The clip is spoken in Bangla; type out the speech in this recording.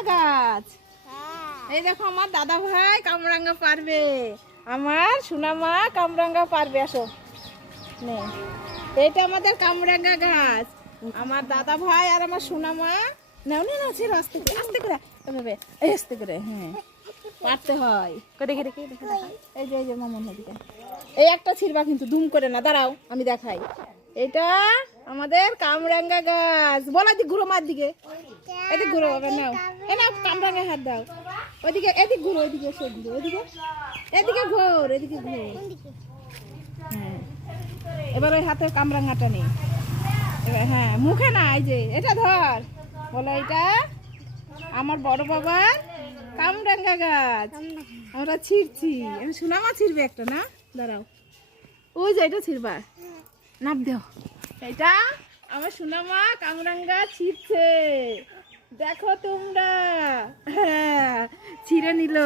কামরাঙ্গা গাছ। এই দেখো আমার দাদা ভাই কামরাঙ্গা পারবে, আমার সোনামা কামরাঙ্গা পারবে। আসো নে, এটা আমাদের কামরাঙ্গা গাছ। আমার দাদা ভাই আর আমার সোনামা নাও না ছিল আস্তে করে আস্তে করে এভাবে আস্তে করে। হ্যাঁ পারতে হয় করে ঘিরে কি দেখে দেখাই। এই যে এই যে মামন নদীটা এই একটা ছিড়বা কিন্তু দুম করে না, দাঁড়াও আমি দেখাই। এটা আমাদের কামরাঙ্গা গাছ। বলা দিক ঘুরো মার দিকে, এদিক ঘুরো আবার নাও। এ নাও কামরাঙ্গা হাত দাও ওইদিকে, এদিক ঘুরো, ওইদিকে এসে ঘুরো, ওইদিকে এদিকে ঘোর, এদিকে ঘোর। হ্যাঁ এবার ওই হাতের কামরাঙ্গাটা নেই। হ্যাঁ মুখে না, এই যে এটা ধর। বলো এটা আমার বড় বাবার কামরাঙ্গা গাছ। আমরা ছিঁড়ছি, আমি সোনামা ছিঁড়বে একটা না, দাঁড়াও। ওই যে এটা ছিঁড়বা, নাপ দেও। এটা আমার সোনামা কামরাঙ্গা ছিঁড়ছে, দেখো তোমরা। হ্যাঁ ছিঁড়ে নিল।